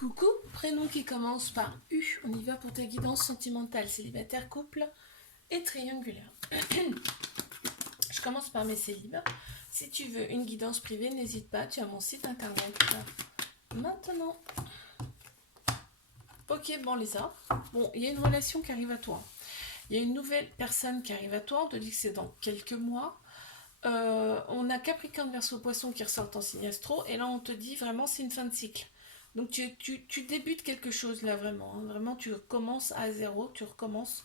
Coucou, prénom qui commence par U. On y va pour ta guidance sentimentale, célibataire, couple et triangulaire. Je commence par mes célibes. Si tu veux une guidance privée, n'hésite pas, tu as mon site internet. Maintenant. Ok, bon Lisa. Bon, il y a une relation qui arrive à toi. Il y a une nouvelle personne qui arrive à toi. On te dit que c'est dans quelques mois. On a Capricorne, Verseau, Poisson qui ressortent en signe astro. Et là, on te dit vraiment, c'est une fin de cycle. Donc, tu débutes quelque chose là, vraiment. Hein. Vraiment, tu recommences à zéro. Tu recommences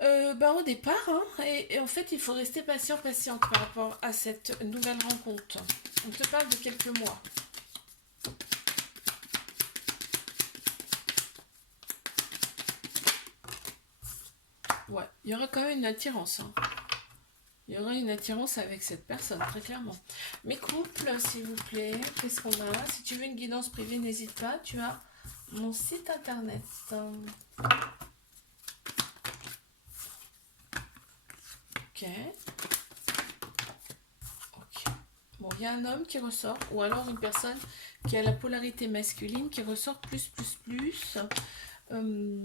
au départ. Hein. Et en fait, il faut rester patiente par rapport à cette nouvelle rencontre. On te parle de quelques mois. Ouais, il y aura quand même une attirance. Hein. Il y aura une attirance avec cette personne, très clairement. Mes couples, s'il vous plaît, qu'est-ce qu'on a? Si tu veux une guidance privée, n'hésite pas. Tu as mon site internet. Ok. Ok. Bon, il y a un homme qui ressort, ou alors une personne qui a la polarité masculine qui ressort plus. Euh,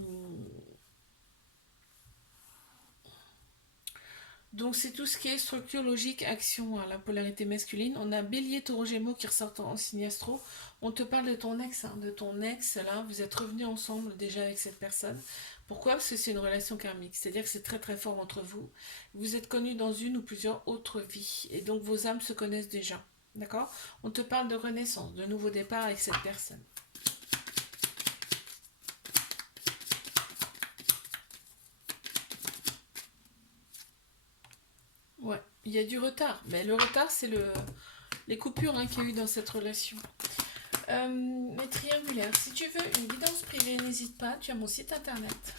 Donc c'est tout ce qui est structure, logique, action, hein, la polarité masculine. On a Bélier, Taureau, Gémeaux qui ressortent en signe astro. On te parle de ton ex, hein, de ton ex, là, vous êtes revenus ensemble déjà avec cette personne. Pourquoi? Parce que c'est une relation karmique, c'est-à-dire que c'est très très fort entre vous. Vous êtes connus dans une ou plusieurs autres vies, et donc vos âmes se connaissent déjà. D'accord? On te parle de renaissance, de nouveau départ avec cette personne. Ouais, il y a du retard, mais le retard c'est les coupures hein, qu'il y a eu dans cette relation. Mais triangulaire, si tu veux une guidance privée, n'hésite pas, tu as mon site internet.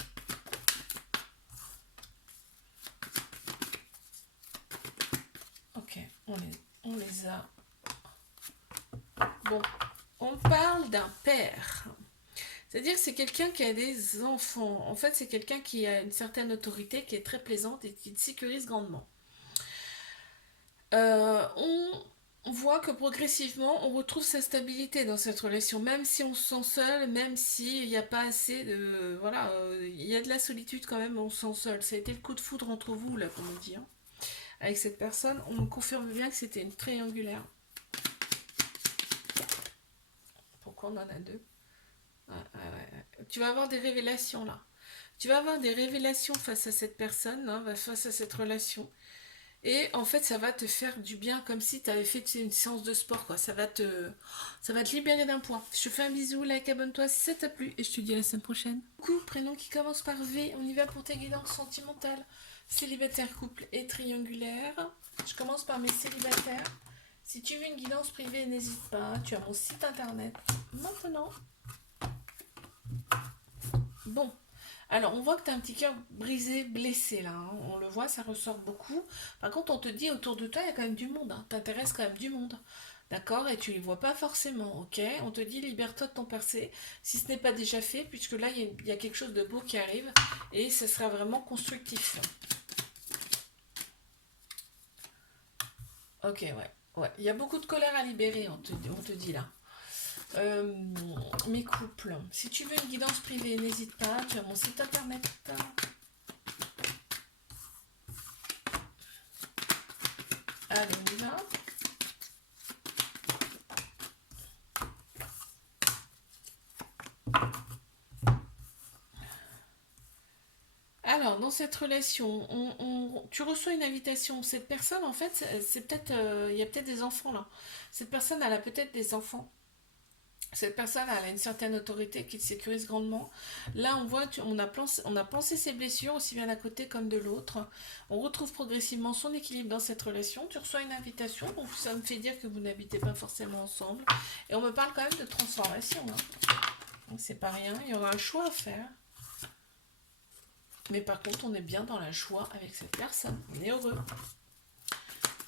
Ok, on les a. Bon, on parle d'un père. C'est-à-dire que c'est quelqu'un qui a des enfants. En fait, c'est quelqu'un qui a une certaine autorité, qui est très plaisante et qui te sécurise grandement. On voit que progressivement, on retrouve sa stabilité dans cette relation, même si on se sent seul, même s'il n'y a pas assez de... Voilà, il y a de la solitude quand même, on se sent seul. Ça a été le coup de foudre entre vous, là, comme on dit. Hein. Avec cette personne, on me confirme bien que c'était une triangulaire. Pourquoi on en a deux? Tu vas avoir des révélations, là. Tu vas avoir des révélations face à cette personne, hein, face à cette relation. Et en fait, ça va te faire du bien comme si tu avais fait une séance de sport, quoi. Ça va te libérer d'un poids. Je te fais un bisou, like, abonne-toi si ça t'a plu. Et je te dis à la semaine prochaine. Coucou, prénom qui commence par V. On y va pour tes guidances sentimentales. Célibataire, couple et triangulaire. Je commence par mes célibataires. Si tu veux une guidance privée, n'hésite pas. Tu as mon site internet. Maintenant. Bon, alors, on voit que tu as un petit cœur brisé, blessé là. Hein. On le voit, ça ressort beaucoup. Par contre, on te dit autour de toi, il y a quand même du monde. Hein. T'intéresses quand même du monde. D'accord? Et tu les vois pas forcément, ok? On te dit libère-toi de ton passé, si ce n'est pas déjà fait, puisque là, il y a quelque chose de beau qui arrive et ce sera vraiment constructif. Ok, ouais. Ouais. Il y a beaucoup de colère à libérer, on te dit là. Euh, Mes couples. Si tu veux une guidance privée, n'hésite pas. Tu as mon site internet. Allez, on y va. Alors, dans cette relation, tu reçois une invitation. Cette personne, en fait, c'est peut-être, il y a peut-être des enfants là. Cette personne, elle a peut-être des enfants. Cette personne, elle a une certaine autorité qui te sécurise grandement. Là, on voit, on a pensé ses blessures aussi bien d'un côté comme de l'autre. On retrouve progressivement son équilibre dans cette relation. Tu reçois une invitation, donc ça me fait dire que vous n'habitez pas forcément ensemble. Et on me parle quand même de transformation. Hein. Donc c'est pas rien. Il y aura un choix à faire. Mais par contre, on est bien dans la joie avec cette personne. On est heureux.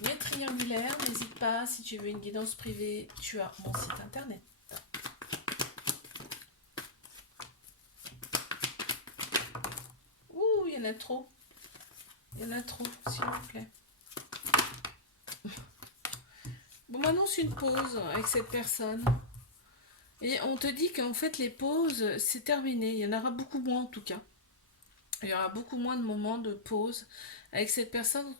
Mais triangulaire, n'hésite pas. Si tu veux une guidance privée, tu as mon site internet. Ouh, il y en a trop. Il y en a trop, s'il vous plaît. Bon, maintenant, c'est une pause avec cette personne. Et on te dit qu'en fait les pauses, c'est terminé. Il y en aura beaucoup moins en tout cas. Il y aura beaucoup moins de moments de pause avec cette personne.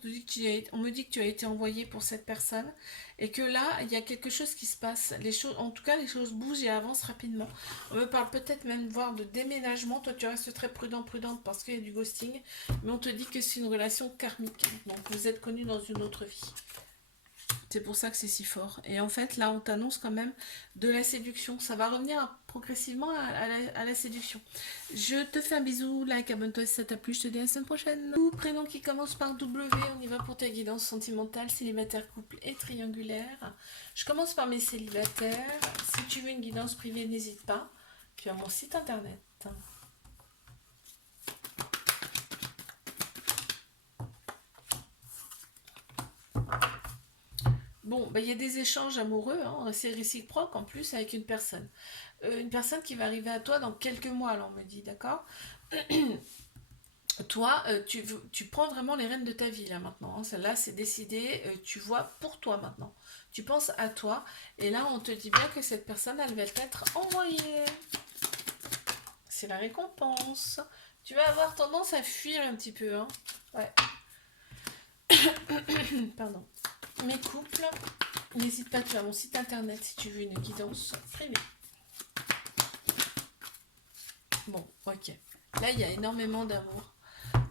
On me dit que tu as été envoyé pour cette personne et que là, il y a quelque chose qui se passe. Les choses, en tout cas, les choses bougent et avancent rapidement. On me parle peut-être même voir de déménagement. Toi, tu restes très prudente parce qu'il y a du ghosting. Mais on te dit que c'est une relation karmique. Donc, vous êtes connus dans une autre vie. C'est pour ça que c'est si fort. Et en fait, là, on t'annonce quand même de la séduction. Ça va revenir progressivement à la séduction. Je te fais un bisou, like, abonne-toi si ça t'a plu. Je te dis à la semaine prochaine. Prénom qui commence par W. On y va pour ta guidance sentimentale, célibataire, couple et triangulaire. Je commence par mes célibataires. Si tu veux une guidance privée, n'hésite pas. Tu as mon site internet. Bon, bah, il y a des échanges amoureux, hein, c'est réciproque en plus avec une personne qui va arriver à toi dans quelques mois, alors on me dit, d'accord. Toi, tu prends vraiment les rênes de ta vie là maintenant, hein. Celle-là, c'est décidé, tu vois pour toi maintenant. Tu penses à toi, et là, on te dit bien que cette personne, elle va t'être envoyée. C'est la récompense. Tu vas avoir tendance à fuir un petit peu, hein. Ouais. Pardon. Mes couples, n'hésite pas, tu as mon site internet si tu veux une guidance privée. Bon, ok. Là, il y a énormément d'amour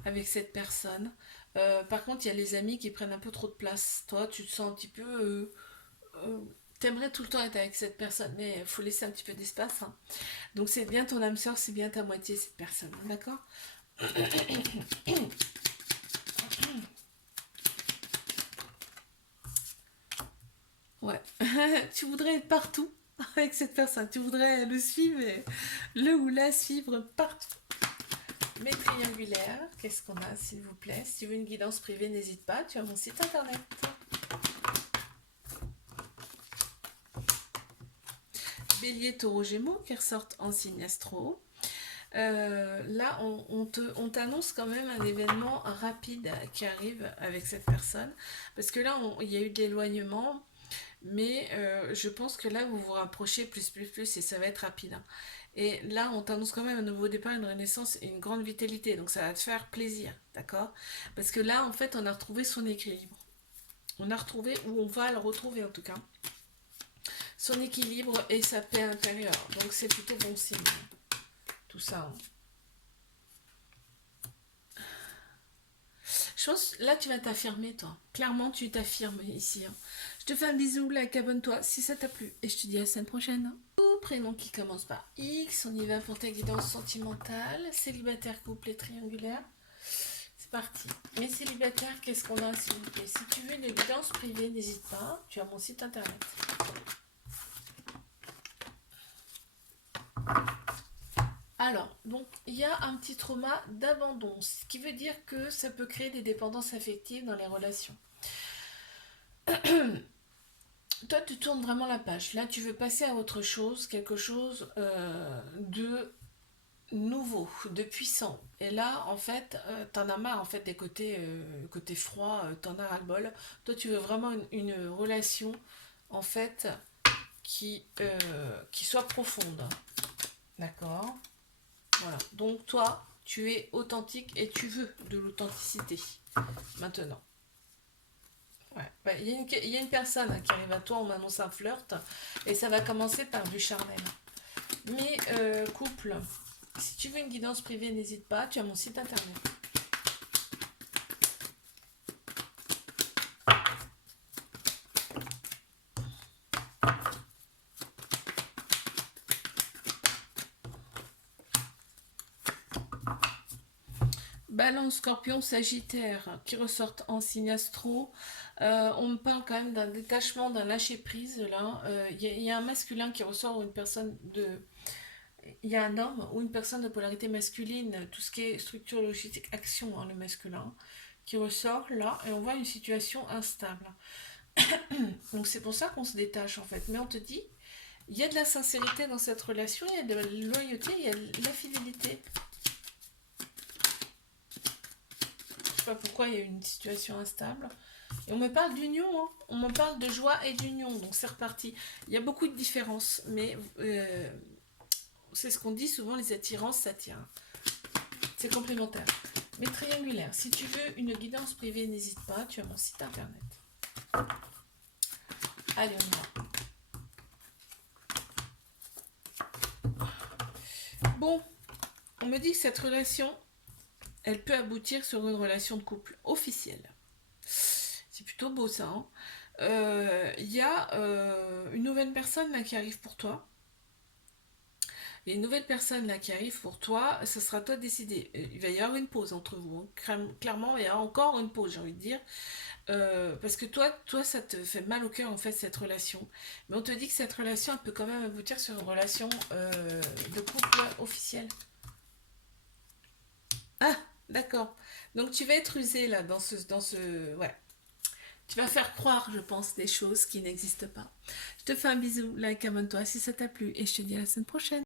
avec cette personne. Par contre, il y a les amis qui prennent un peu trop de place. Toi, tu te sens un petit peu... euh, T'aimerais tout le temps être avec cette personne, mais il faut laisser un petit peu d'espace, hein. Donc c'est bien ton âme sœur, c'est bien ta moitié, cette personne. D'accord. Ouais. Tu voudrais être partout avec cette personne. Tu voudrais le suivre, le ou la suivre partout. Mes triangulaires, qu'est-ce qu'on a s'il vous plaît? Si tu veux une guidance privée, n'hésite pas, tu as mon site internet. Bélier, taureau, gémeaux qui ressortent en signe astro. Là, on t'annonce quand même un événement rapide qui arrive avec cette personne. Parce que là, il y a eu de l'éloignement. Mais je pense que là, vous vous rapprochez plus et ça va être rapide, hein. Et là, on t'annonce quand même un nouveau départ, une renaissance et une grande vitalité. Donc ça va te faire plaisir, d'accord? Parce que là, en fait, on a retrouvé son équilibre. On a retrouvé, ou on va le retrouver en tout cas, son équilibre et sa paix intérieure. Donc c'est plutôt bon signe, tout ça, hein. Je pense, là, tu vas t'affirmer, toi. Clairement, tu t'affirmes ici, hein. Je te fais un bisou, like, abonne-toi si ça t'a plu. Et je te dis à la semaine prochaine. Prénom qui commence par X, on y va pour ta guidance sentimentale, célibataire, couple et triangulaire. C'est parti. Mes célibataires, qu'est-ce qu'on a s'il vous plaît? Si tu veux une guidance privée, n'hésite pas, tu as mon site internet. Alors, donc, il y a un petit trauma d'abandon, ce qui veut dire que ça peut créer des dépendances affectives dans les relations. Toi, tu tournes vraiment la page. Là, tu veux passer à autre chose, quelque chose de nouveau, de puissant. Et là, en fait, t'en as marre en fait des côtés froids, t'en as ras-le-bol. Toi, tu veux vraiment une relation en fait qui soit profonde. D'accord? Voilà. Donc toi, tu es authentique et tu veux de l'authenticité maintenant. Ouais. Bah, il y a une personne qui arrive à toi, on m'annonce un flirt et ça va commencer par du charnel. Mais couple, si tu veux une guidance privée, n'hésite pas, tu as mon site internet. Balance, Scorpion, Sagittaire qui ressortent en signe astro. On me parle quand même d'un détachement, d'un lâcher prise là. Il y a un masculin qui ressort ou une personne de. Il y a un homme ou une personne de polarité masculine, tout ce qui est structure logistique, action, hein, le masculin, qui ressort là et on voit une situation instable. Donc c'est pour ça qu'on se détache en fait. Mais on te dit, il y a de la sincérité dans cette relation, il y a de la loyauté, il y a de la fidélité. Je sais pas pourquoi il y a une situation instable. Et on me parle d'union, hein. On me parle de joie et d'union, donc c'est reparti. Il y a beaucoup de différences, mais c'est ce qu'on dit souvent, les attirances s'attirent. C'est complémentaire. Mais triangulaire, si tu veux une guidance privée, n'hésite pas, tu as mon site internet. Allez, on y va. Bon, on me dit que cette relation, elle peut aboutir sur une relation de couple officielle. C'est plutôt beau ça. Hein. Y a une nouvelle personne là qui arrive pour toi. Il y a une nouvelle personne là qui arrive pour toi, ce sera toi de décider. Il va y avoir une pause entre vous. Hein. Clairement, il y a encore une pause, j'ai envie de dire. Parce que toi, ça te fait mal au cœur en fait cette relation. Mais on te dit que cette relation, elle peut quand même aboutir sur une relation de couple officielle. Ah, d'accord. Donc tu vas être usé là ouais. Tu vas faire croire, je pense, des choses qui n'existent pas. Je te fais un bisou, like, abonne-toi si ça t'a plu et je te dis à la semaine prochaine.